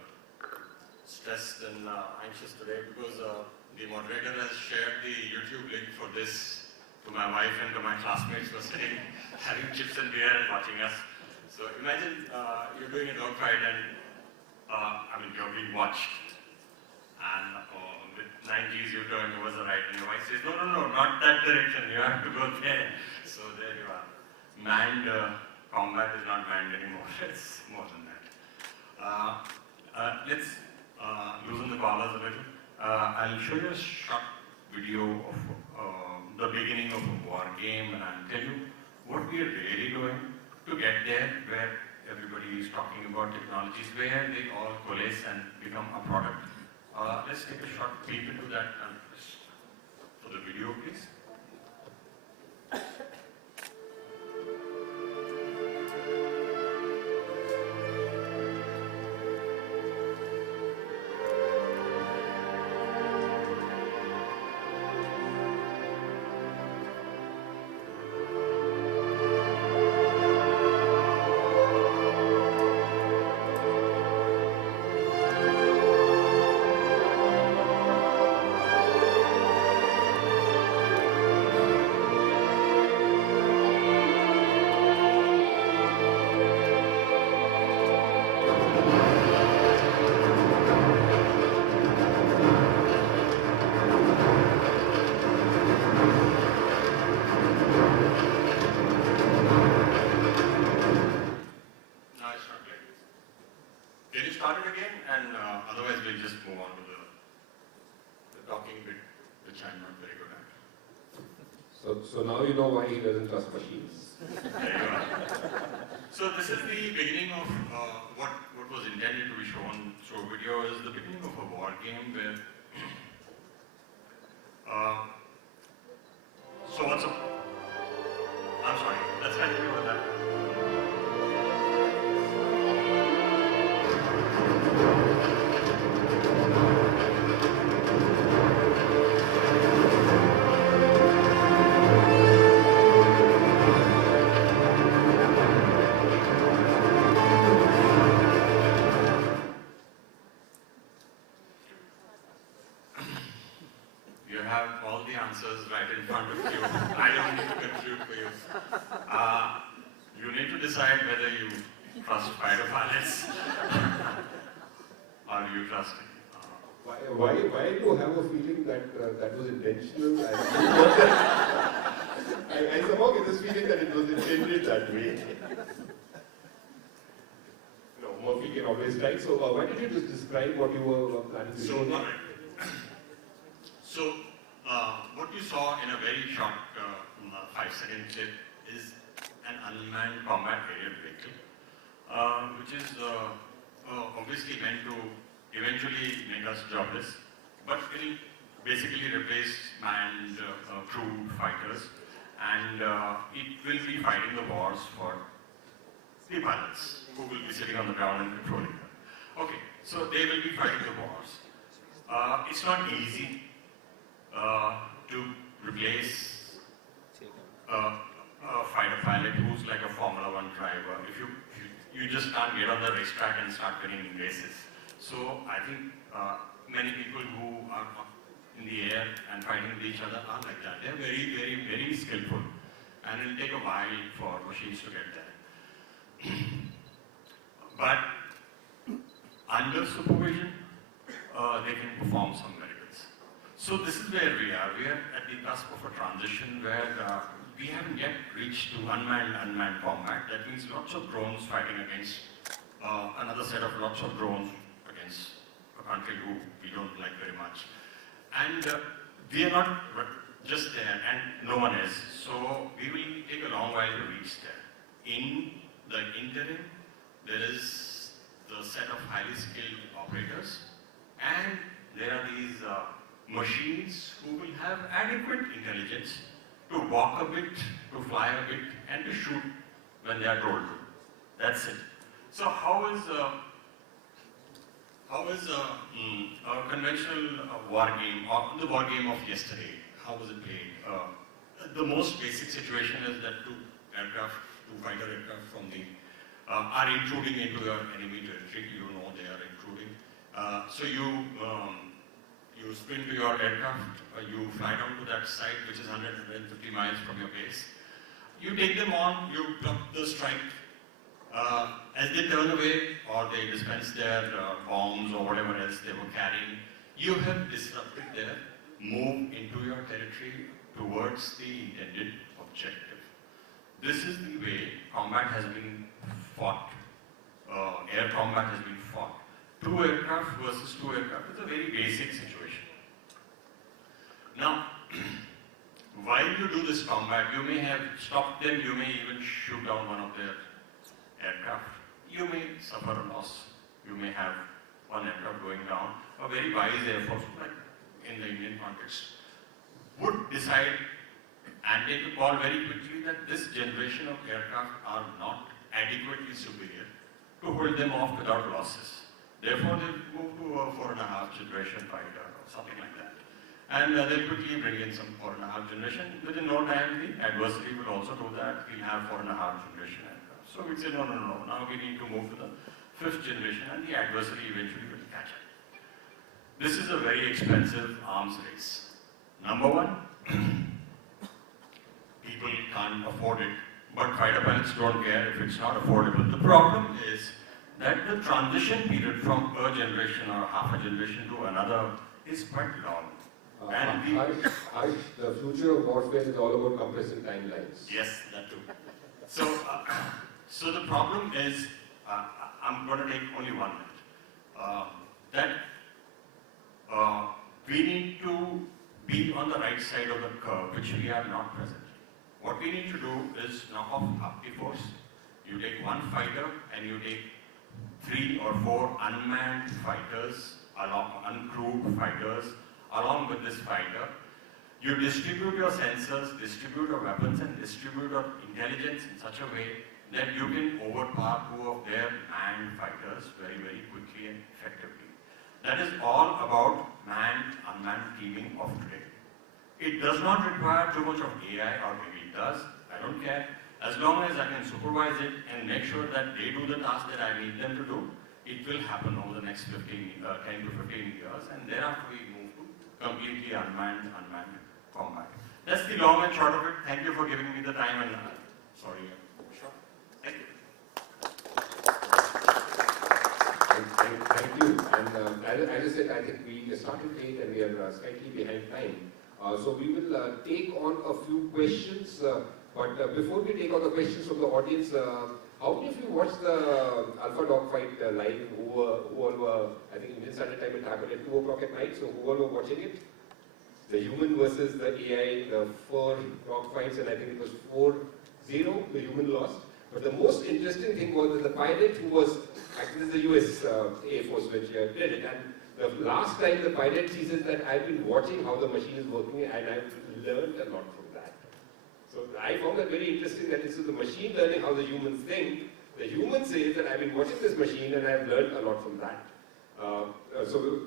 stressed and anxious today because the moderator has shared the YouTube link for this to my wife and to my classmates who are sitting having chips and beer and watching us. So imagine you're doing a dogfight and you're being watched. And with 9 Gs you turn towards the right and your wife says, no, not that direction, you have to go there. So there you are. Manned combat is not manned anymore, it's more than that. Let's loosen the collars a little. I'll show you a short video of the beginning of a war game and I'll tell you what we are really doing to get there, where everybody is talking about technologies, where they all coalesce and become a product. Let's take a short peep into that and for the video, please. So now you know why he doesn't trust machines. There you are. So this is the beginning of what was intended to be shown through a video. Is the beginning of a war game where so what's up? I'm sorry, let's continue with that. Right in front of you. I don't need to conclude for you. You need to decide whether you trust fighter pilots or you trust it. Why do you have a feeling that that was intentional? I somehow get this feeling that it was intended that way. No, Murphy can always try. So why did you just describe what you were planning to do? All right. So what you saw in a very short 5-second clip is an unmanned combat aerial vehicle, which is obviously meant to eventually make us jobless, but will basically replace manned crewed fighters, and it will be fighting the wars for the pilots who will be sitting on the ground and controlling them. Okay, so they will be fighting the wars. It's not easy to replace a fighter pilot who's like a Formula 1 driver. If you just can't get on the racetrack and start winning races. So I think many people who are in the air and fighting with each other are like that. They're very, very, very skillful, and it'll take a while for machines to get there. But under supervision, they can perform some miracles. So this is where we are. We are at the cusp of a transition where we haven't yet reached to unmanned combat. That means lots of drones fighting against another set of lots of drones against a country who we don't like very much. And we are not just there, and no one is. So we will take a long while to reach there. In the interim, there is the set of highly skilled operators, and there are these machines who will have adequate intelligence to walk a bit, to fly a bit, and to shoot when they are told to. That's it. So how is a conventional war game, or the war game of yesterday, how was it played? The most basic situation is that two fighter aircraft from the are intruding into your enemy territory. You know they are intruding, So you sprint to your aircraft, you fly down to that site which is 150 miles from your base. You take them on, you pluck the strike. As they turn away or they dispense their bombs or whatever else they were carrying, you have disrupted their move into your territory towards the intended objective. This is the way combat has been fought. Air combat has been fought. 2 aircraft versus 2 aircraft is a very basic situation. Now, while you do this combat, you may have stopped them, you may even shoot down one of their aircraft. You may suffer a loss. You may have one aircraft going down. A very wise Air Force, like in the Indian context, would decide and take a call very quickly that this generation of aircraft are not adequately superior to hold them off without losses. Therefore, they move to a 4.5 generation fighter or something like that. And they'll quickly bring in some 4.5 generation. Within no time, the adversary will also do that. We'll have 4.5 generation aircraft. So we'd say, no, now we need to move to the 5th generation and the adversary eventually will catch up. This is a very expensive arms race. Number one, people can't afford it, but fighter pilots don't care if it's not affordable. The problem is that the transition period from a generation or half a generation to another is quite long. The future of warfare is all about compressing timelines. Yes, that too. So the problem is, I'm going to take only 1 minute, that we need to be on the right side of the curve, which we are not presently. What we need to do is knock off half the force. You take 1 fighter and you take 3 or 4 unmanned fighters, uncrewed fighters, along with this fighter. You distribute your sensors, distribute your weapons, and distribute your intelligence in such a way that you can overpower 2 of their manned fighters very, very quickly and effectively. That is all about manned-unmanned teaming of today. It does not require too much of AI, or maybe it does, I don't care. As long as I can supervise it and make sure that they do the task that I need them to do, it will happen over the next 10 to 15 years, and thereafter we move to completely unmanned combat. That's the long and short of it. Thank you for giving me the time and sorry, short. Thank you. Thank you. And as I said, I think we started late and we are slightly behind time. So we will take on a few questions. But before we take on the questions from the audience, how many of you watched the Alpha Dogfight live? Who all were, I think Indian Standard Time, it happened at 2 o'clock at night, so who all were watching it? The human versus the AI, the 4 dogfights, and I think it was 4-0, the human lost. But the most interesting thing was that the pilot who was, actually the US Air Force which did it, and the last time the pilot says that I've been watching how the machine is working and I've learned a lot from that. So I found that very interesting that this is the machine learning how the humans think. The human says that I've been watching this machine and I've learned a lot from that. So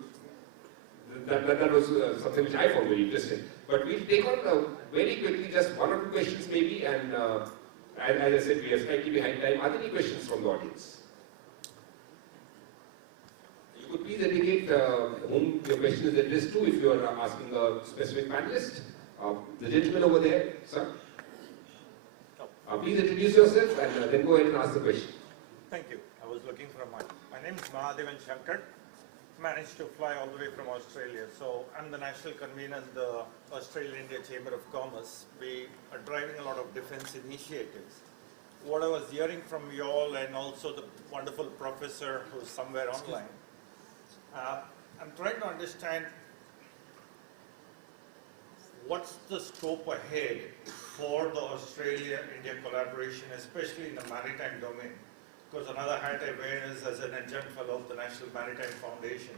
that was something which I found very interesting. But we'll take on very quickly just 1 or 2 questions maybe, and as I said, we are slightly behind time. Are there any questions from the audience? You could please indicate whom your question is addressed to if you are asking a specific panelist. The gentleman over there, sir. Please introduce yourself and then go ahead and ask the question. Thank you. I was looking for a mic. My name is Mahadevan Shankar. Managed to fly all the way from Australia. So I'm the national convener in the Australia-India Chamber of Commerce. We are driving a lot of defense initiatives. What I was hearing from you all and also the wonderful professor who's somewhere online, I'm trying to understand what's the scope ahead for the Australia-India collaboration, especially in the maritime domain. Because another hat I wear is as an adjunct fellow of the National Maritime Foundation.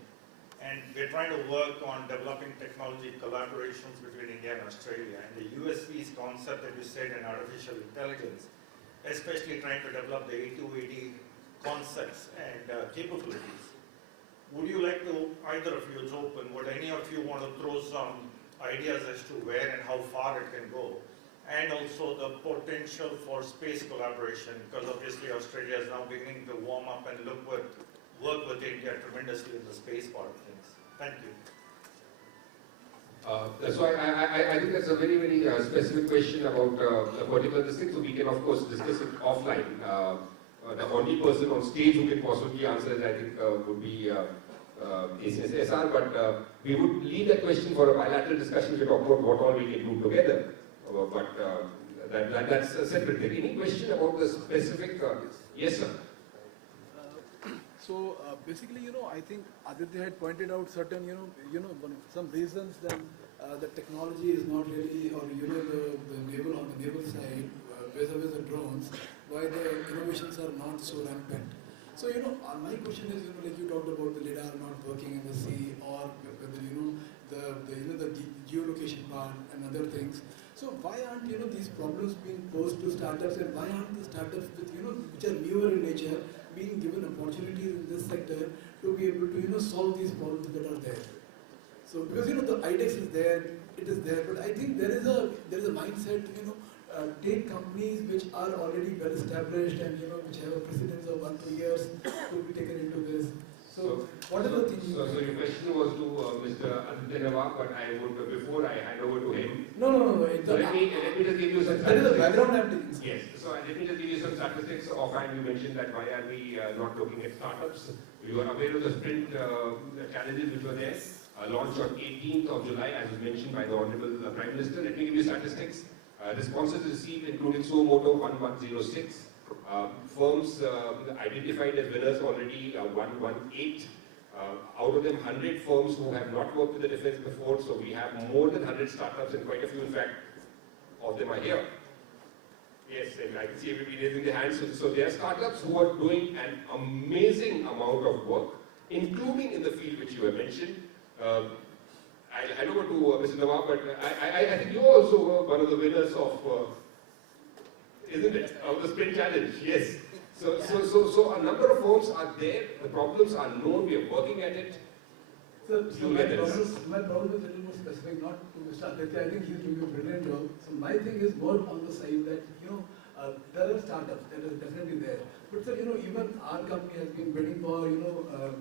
And we're trying to work on developing technology collaborations between India and Australia. And the USV's concept that you said in artificial intelligence, especially trying to develop the A2AD concepts and capabilities. Would you like to, either of you is open, would any of you want to throw some ideas as to where and how far it can go? And also the potential for space collaboration, because obviously Australia is now beginning to warm up and look with work with India tremendously in the space part of things. Thank you. So I think that's a very, very specific question about a particular thing. So we can of course discuss it offline. The only person on stage who can possibly answer it, I think, would be SR. But we would leave that question for a bilateral discussion to talk about what all we can do together. That's a separate thing. Any question about the specific? Yes, sir. So basically, I think Aditya had pointed out certain, some reasons that the technology is not really, or the naval on the naval side, vis-a-vis the drones, why the innovations are not so rampant. So my question is, like you talked about the lidar not working in the sea, or whether the geolocation part and other things. So why aren't these problems being posed to startups, and why aren't the startups with which are newer in nature being given opportunities in this sector to be able to solve these problems that are there? So because the IDEX is there, it is there, but I think there is a mindset take companies which are already well established and which have a precedence of 1-2 years to be taken into this. So what are the things? So your question was to Mr. Aditya Nawab, but I would, before I hand over to him. No. So let me just give you some statistics. There is a background I'm taking. Yes. So let me just give you some statistics. Offhand, you mentioned that why are we not looking at startups? You are aware of the sprint challenges which were there. Launched on 18th of July, as was mentioned by the Honorable Prime Minister. Let me give you statistics. Responses received including Moto 1106. Firms identified as winners already 118. Out of them, 100 firms who have not worked with the defense before. So we have more than 100 startups, and quite a few, in fact, of them are here. Yes, and I can see everybody raising their hands. So there are startups who are doing an amazing amount of work, including in the field which you have mentioned. I'll hand over to Mr. Nawab, but I think you also were one of the winners of, isn't it, of the Sprint Challenge? Yes. So a number of firms are there, the problems are known, we are working at it. So my problem is a little more specific, not to Mr. Aditya. I think he's doing a brilliant job. So my thing is more on the side that, there are startups that are definitely there. But sir, even our company has been bidding for,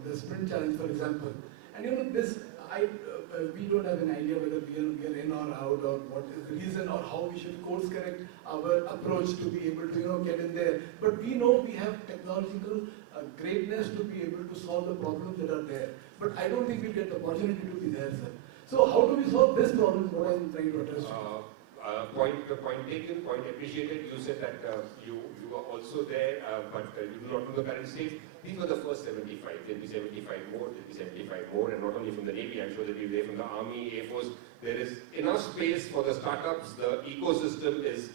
the Sprint Challenge, for example. And this, we don't have an idea whether we are in or out, or what is the reason, or how we should course correct our approach to be able to get in there. But we know we have technological greatness to be able to solve the problems that are there. But I don't think we get the opportunity to be there, sir. So how do we solve this problem? What I'm trying to address. Point taken, point appreciated. You said that you were also there, but you do not know the current state. These were the first 75. There'll be 75 more, there'll be 75 more, and not only from the Navy, I'm sure they'll be there from the Army, Air Force. There is enough space for the startups. The ecosystem is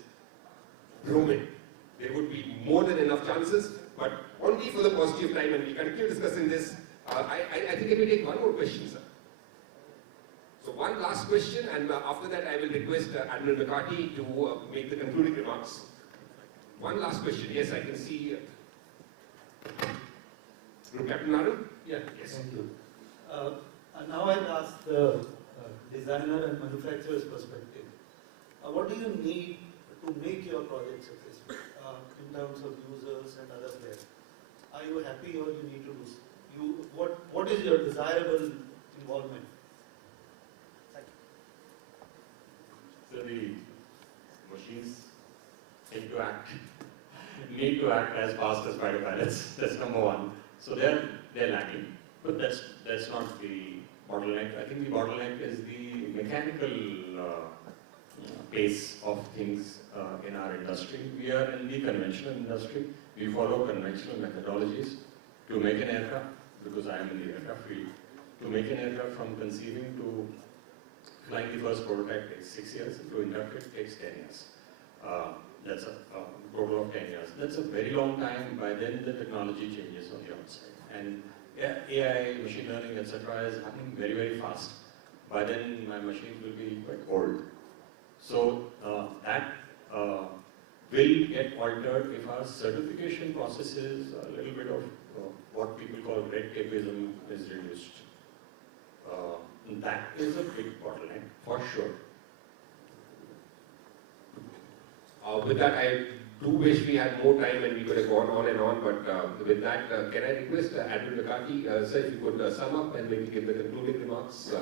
blooming. There would be more than enough chances, but only for the positive time, and we continue discussing this. I think let me take one more question, sir. So one last question, and after that I will request Admiral McCarthy to make the concluding remarks. One last question. Yes, I can see Group Captain Arun? Yeah, yes. Thank you. Now I'll ask the designer and manufacturer's perspective. What do you need to make your project successful in terms of users and other players? Are you happy, or you need to do? What is your desirable involvement? So the machines need to act as fast as fighter pilots. That's number one. So they're lacking, but that's not the bottleneck. I think the bottleneck is the mechanical pace of things in our industry. We are in the conventional industry. We follow conventional methodologies to make an aircraft, because I am in the aircraft field. To make an aircraft from conceiving to flying the first prototype takes 6 years. To induct it takes 10 years. That's a total of 10 years. That's a very long time. By then the technology changes on the outside. And AI, machine learning, etc. is happening very, very fast. By then my machines will be quite old. So that will get altered if our certification processes, a little bit of what people call red tapeism is reduced. That is a big bottleneck, for sure. With that, I do wish we had more time and we could have gone on and on, but with that, can I request Admiral Rakati, sir, if you could sum up and maybe give the concluding remarks.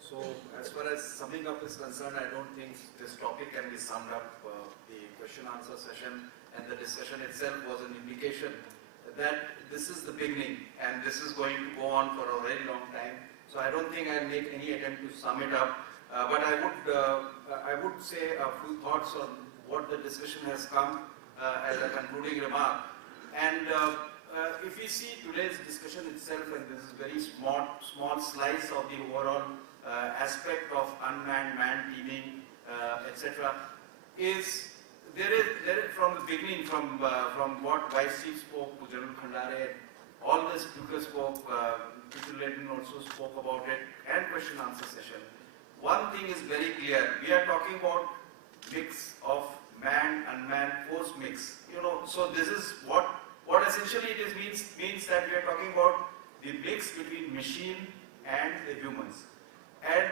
So, as far as summing up is concerned, I don't think this topic can be summed up. The question-answer session and the discussion itself was an indication that this is the beginning and this is going to go on for a very long time. So I don't think I'll make any attempt to sum it up, but I would say a few thoughts on what the discussion has come as a concluding remark. And if we see today's discussion itself, and this is a very small slice of the overall aspect of unmanned, manned teaming, etc., is there is from the beginning, from what Vice Chief spoke to General Khandare, all the speakers spoke, Peter Layton also spoke about it, and question-answer session. One thing is very clear: we are talking about mix of manned, unmanned force mix. So this is what essentially it is means that we are talking about the mix between machine and the humans. And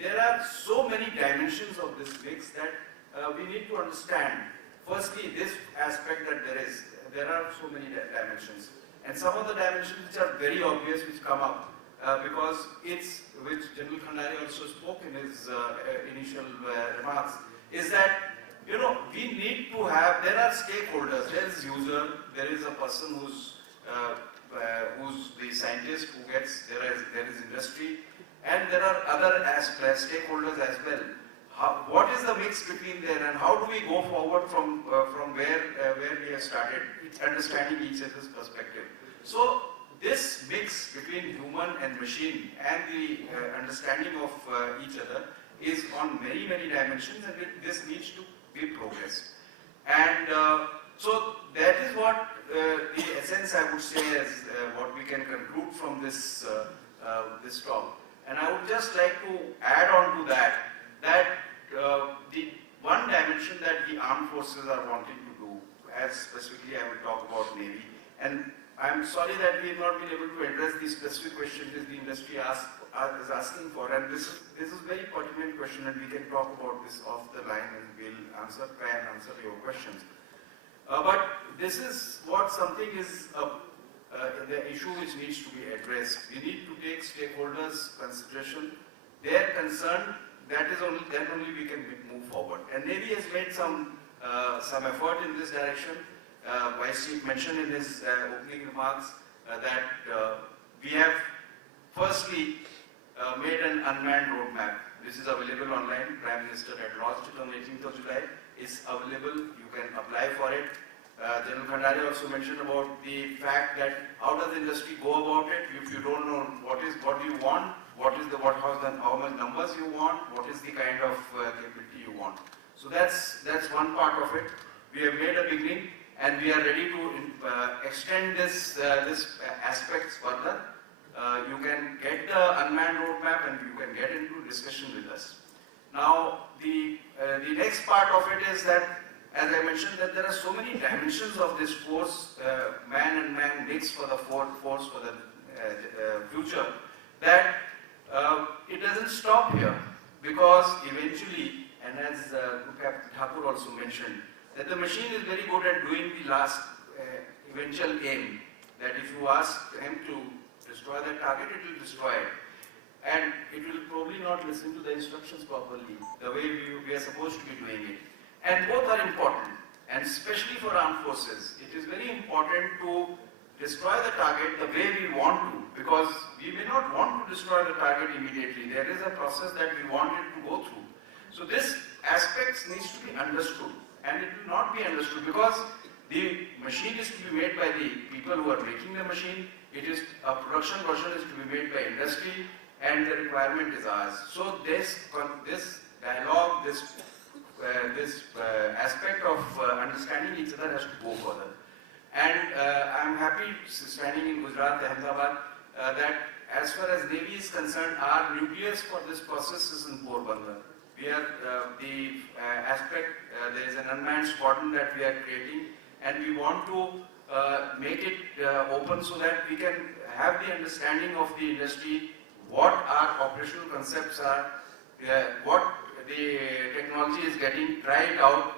there are so many dimensions of this mix that we need to understand. Firstly, this aspect that there are so many dimensions. And some of the dimensions which are very obvious, which come up, because which General Khandare also spoke in his initial remarks, is that, we need to have, there are stakeholders, there is user, there is a person who's the scientist who gets, there is industry, and there are other stakeholders as well. What is the mix between there, and how do we go forward from where we have started, understanding each other's perspective? So this mix between human and machine and the understanding of each other is on many dimensions, and this needs to be progressed. And so that is what the essence, I would say, is what we can conclude from this talk. And I would just like to add on to that the one dimension that the armed forces are wanting to do, as specifically I will talk about Navy, and I'm sorry that we have not been able to address the specific questions that the industry is asking for, and this is a very pertinent question, and we can talk about this off the line, and we'll try and answer your questions. But this is what something is the issue which needs to be addressed. We need to take stakeholders' consideration, their concern. Then only we can move forward. And Navy has made some effort in this direction. Vice Chief mentioned in his opening remarks that we have firstly made an unmanned roadmap. This is available online. Prime Minister had launched it on 18th of July. It's available. You can apply for it. General Khandare also mentioned about the fact that how does the industry go about it if you don't know what do you want, how much numbers you want, what is the kind of capability you want. So that's one part of it. We have made a beginning, and we are ready to extend this aspects further. You can get the unmanned roadmap, and you can get into discussion with us. Now, the next part of it is that, as I mentioned, that there are so many dimensions of this force, man and man mix for the force for the future, that it doesn't stop here, because eventually, and as Captain Thakur also mentioned, that the machine is very good at doing the last eventual aim, that if you ask him to destroy the target, it will destroy it. And it will probably not listen to the instructions properly, the way we are supposed to be doing it. And both are important, and especially for armed forces, it is very important to destroy the target the way we want to, because we may not want to destroy the target immediately. There is a process that we want it to go through. So this aspect needs to be understood, and it will not be understood because the machine is to be made by the people who are making the machine. It is a production version is to be made by industry, and the requirement is ours. So this dialogue, this aspect of understanding each other has to go further. And I'm happy standing in Gujarat, Ahmedabad, that as far as Navy is concerned, our nucleus for this process is in Porbandar. We are the aspect, there is an unmanned squadron that we are creating, and we want to make it open so that we can have the understanding of the industry, what our operational concepts are, what the technology is getting, try it out,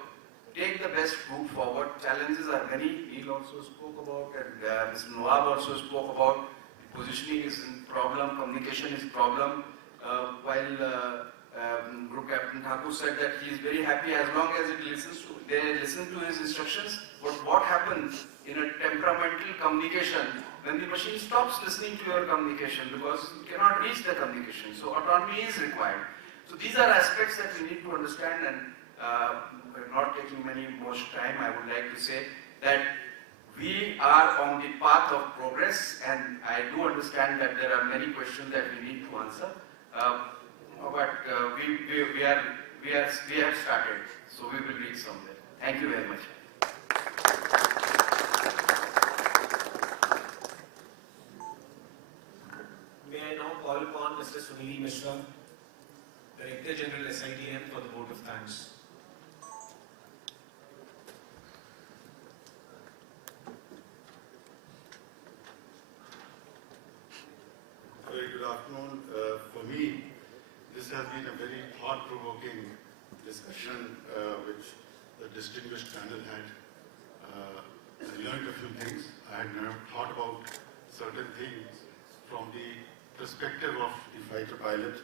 take the best route forward. Challenges are many. Neil also spoke about, and Mr. Nawab also spoke about. Positioning is a problem, communication is a problem. While Group Captain Thakur said that he is very happy as long as they listen to his instructions. But what happens in a temperamental communication when the machine stops listening to your communication because it cannot reach the communication? So autonomy is required. So these are aspects that we need to understand, and not taking many more time, I would like to say that we are on the path of progress, and I do understand that there are many questions that we need to answer. But we have started, so we will reach somewhere. Thank you very much. May I now call upon Mr. Sunil Mishra, Director General SITM, for the vote of thanks. Very good afternoon. For me, this has been a very thought-provoking discussion which the distinguished panel had. I learned a few things. I had never thought about certain things from the perspective of the fighter pilot.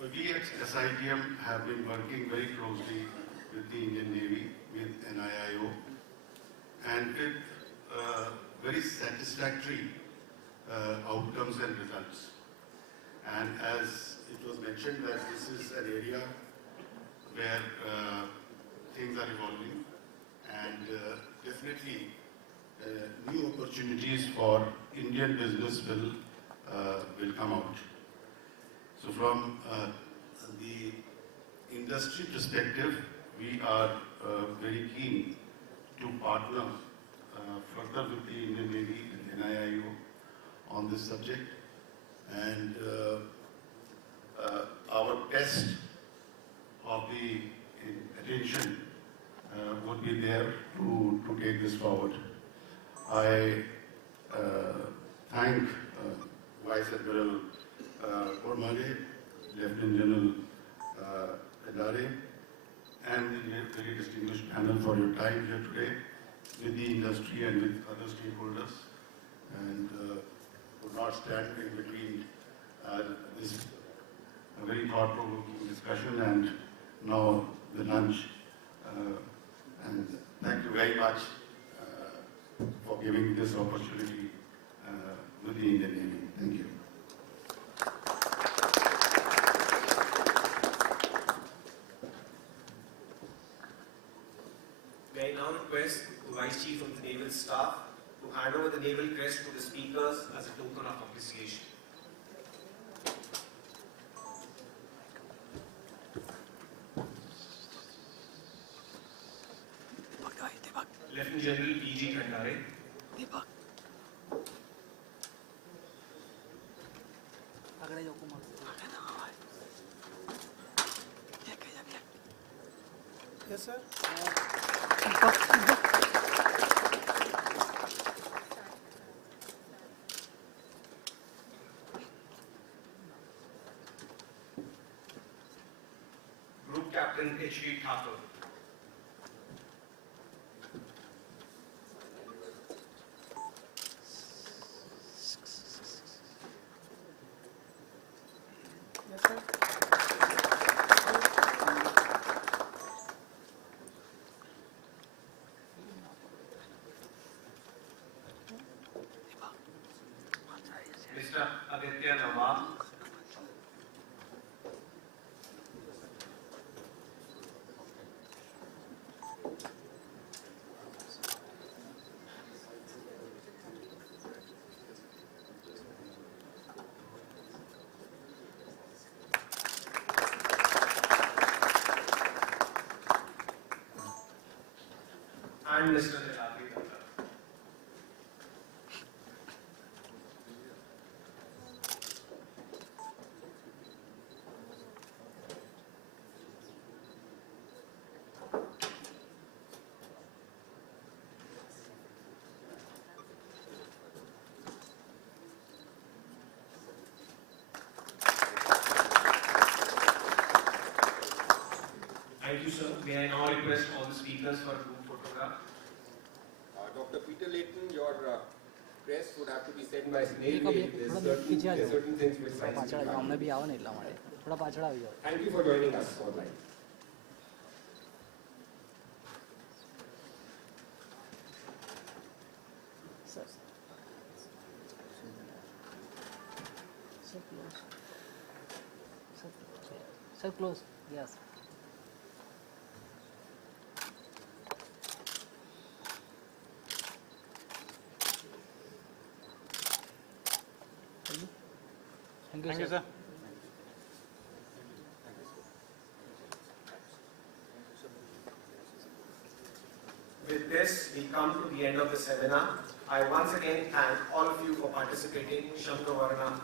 We at SITM have been working very closely with the Indian Navy, with NIIO, and with very satisfactory outcomes and results. And as it was mentioned that this is an area where things are evolving, and definitely new opportunities for Indian business will come out. So from the industry perspective, we are very keen to partner further with the Indian Navy and NIIO on this subject, and our best of the attention would be there to take this forward. I thank Vice Admiral Kormale, Lieutenant General Adare, and the very distinguished panel for your time here today with the industry and with other stakeholders, and would not stand in between this very thought-provoking discussion and now the lunch. And thank you very much for giving this opportunity with the Indian Navy. Thank you. May I now request the Vice Chief of the Naval Staff to hand over the Naval Crest to the speakers as a token of appreciation. Lieutenant General E.G. Khandare. Yes, sir. Group Captain H.D. Thakur. Yes, sir. Mr. Aditya Nawab. And Mr. Nilati Datta. you, sir. May I now request all the speakers for a group photograph? Dr. Peter Layton, your press would have to be sent by snail mail. There's certain things which science will have. Thank you for joining us online. So close. Yes. Thank you, sir. With this, we come to the end of the seminar. I once again thank all of you for participating. Shankar Varna.